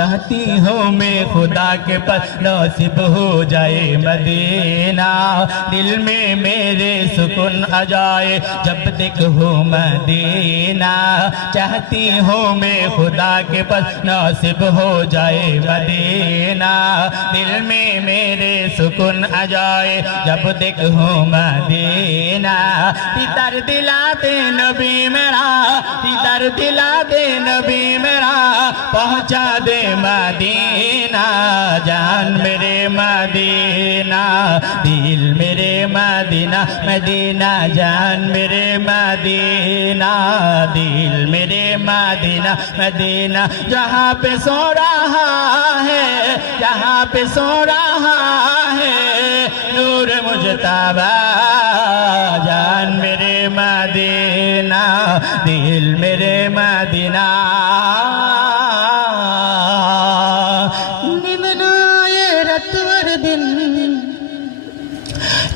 चाहती हूँ मैं खुदा के पास नसीब हो जाए मदीना। दिल में मेरे सुकून आ जाए जब देखूँ मदीना। चाहती हूँ मैं खुदा के पास नसीब हो जाए मदीना। दिल में मेरे सुकून आ जाए जब देखूँ मदीना। दीदार दिला दे नबी मेरा, दीदार दिला दे नबी मेरा, पहुँचा दे मदीना। जान मेरे मदीना, दिल मेरे मदीना, मदीना जान मेरे मदीना, दिल मेरे मदीना, मदीना जहाँ पे सो रहा है, जहाँ पे सो रहा है नूर मुजतबा। जान मेरे मदीना, दिल मेरे मदीना। नींद ना आए रात और दिन,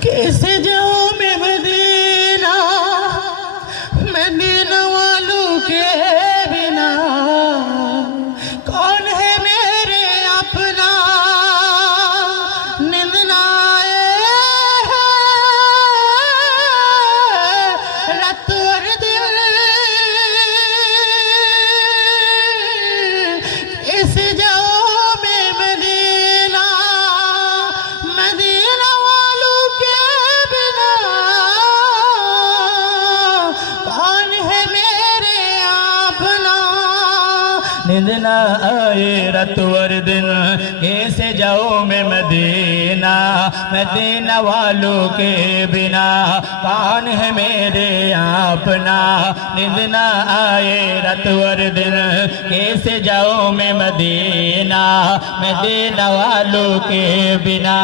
कैसे जाऊं मैं मदीना, मदीना वालों के बिना। कौन है मेरे अपना, नींद ना आए रात और दिन, कैसे जाऊं मैं मदीना, मदीना वालों के बिना। कौन है मेरे अपना, नींद ना आए रात और दिन, कैसे जाऊं मैं मदीना, मदीना वालों के बिना। कौन है मेरे अपना, नींद ना आए रात और दिन, कैसे जाऊं मैं मदीना, मदीना वालों के बिना।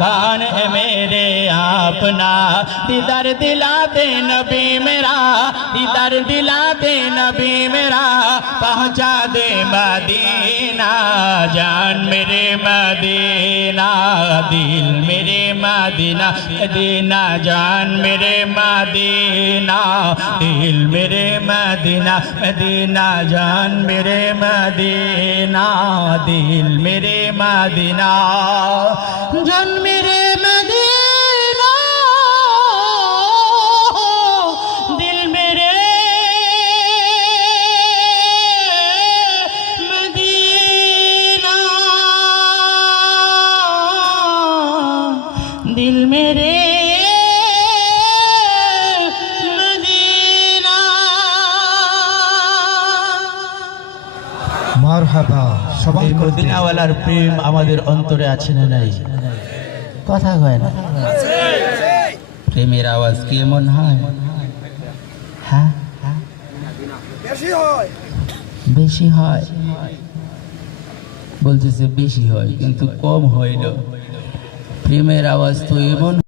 कौन है मेरे अपना, दीदार दिला दे नबी मेरा, दीदार दिला दे नबी मेरा, पहुँचा दे मदीना। जान मेरे मदीना, दिल मेरे मदीना, मदीना जान मेरे मदीना, दिल मेरे मदीना, मदीना जान मेरे मदीना, दिल मेरे मदीना, जान मेरे मदीना, दिल मेरे मदीना, दिल मेरे मदीना। মারহাবা সবাই এই মদিনাওয়ালার প্রেম আমাদের অন্তরে আছে না নাই? কথা কয় না, প্রেমের আওয়াজ কেমন হয়? হ্যাঁ বেশি হয়, বলতেছে বেশি হয় কিন্তু কম হইল। প্রেমের আওয়াজ তো এমন